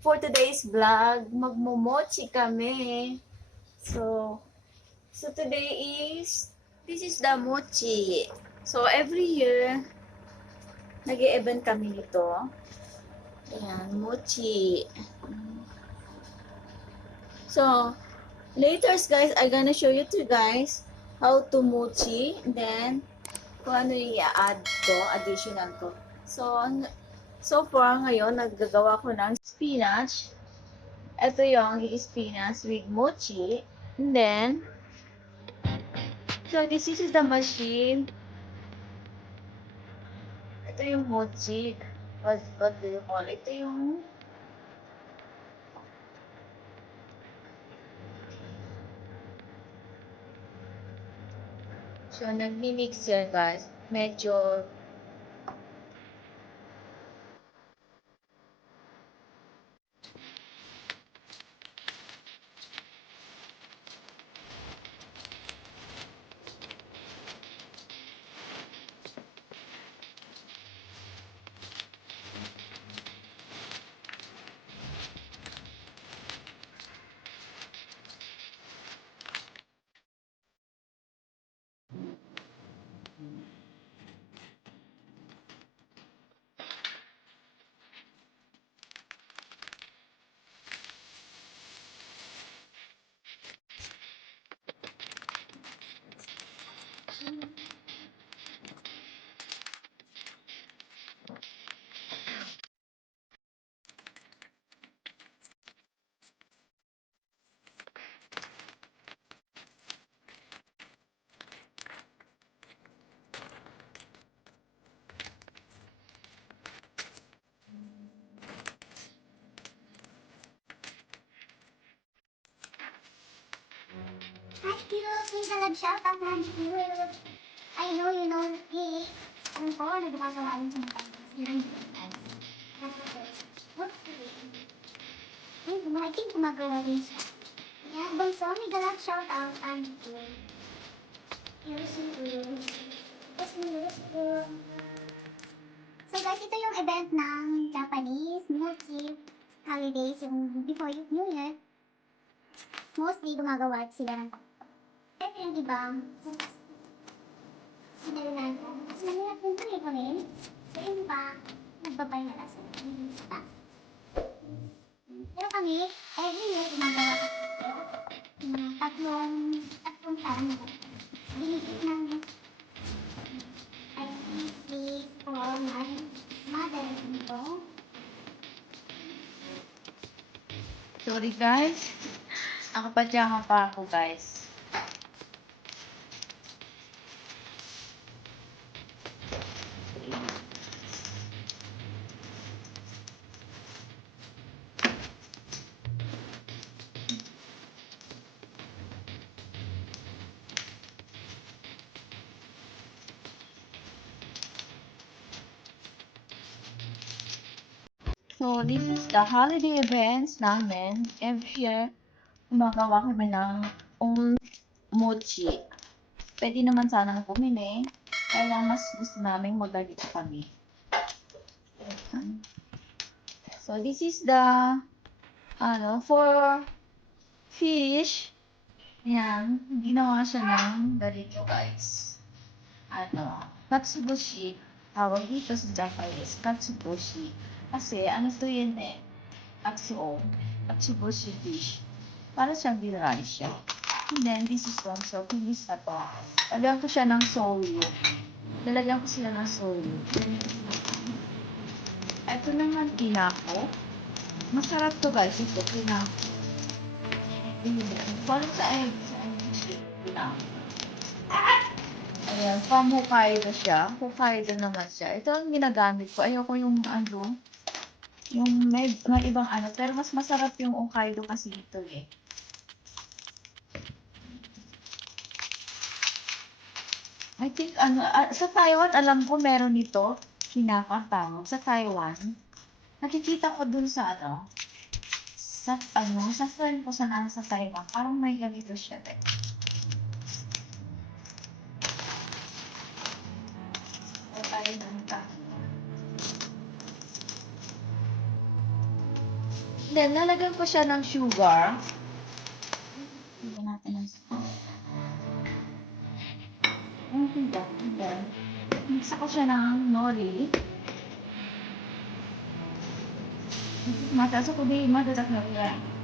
for today's vlog, magmomochi kami. So today this is the mochi. So every year, nag-e-event kami nito. Ayan, mochi. So, later guys, I'm gonna show you to guys how to mochi. And then, kung ano yung i-add ko, additional ko. So far ngayon, naggagawa ko ng spinach. Ito yung spinach with mochi. And then, so this is the machine. Ito yung mochi. What do you call it? Ito yung so, nagmi-mix yan guys. Medyo Hi, Kiro. Please shout out na Kiro. I know you know me. Alam ko, nagmagawa rin sa mga What's the name? I think gumagawa rin siya. Yeah, Bonso, may galak shout out ang Kiro. Kiro siguro. Tapos mo siguro. So guys, ito yung event ng Japanese Mochi holidays, yung before New Year. Mostly gumagawa sila ng pero yung iba, sinalunan ko. Sinalunan ko yung gawin. So yung iba, nagbabay na lang sa pa. Pero kami, every year gumagawa ng tatlong taon. Binigit ng I think 3, 4, my mother-in-law. sorry guys. Nakapadyakan pa ako guys. So, this is the holiday events namin. Every year, gumagawa kami ng mochi. Pwede naman sanang bumili. Kaya lang mas gusto namin magdalito kami. So, this is the, for fish. Yan, ginawa siya ng ganito guys. Katsuboshi. Tawag dito sa Japanese, katsuboshi. Kasi, to yun eh, katsuboshi fish. Para siyang dinry siya. And then, this is also, finish na to. Lagyan ko siya ng soyu. Lalagyan ko sila ng soyu. Ito naman, kinako. Masarap to guys, ito, kinako. Parang sa egg, kinako. Ayan, from Hokkaido siya. Hokkaido naman siya. Ito ang ginagamit ko. Ayoko yung yung may ibang pero mas masarap yung Hokkaido kasi ito eh. I think, sa Taiwan, alam ko meron nito. Kinaka ang tawag. Sa Taiwan, nakikita ko dun sa sa friend ko sa Taiwan. Parang may ganito siya. Hokkaido ng tayo. Then, lalagyan ko siya ng sugar. Lagyan natin ng Then, mix ko siya ng nori. Mataas ako di, madadak na yan.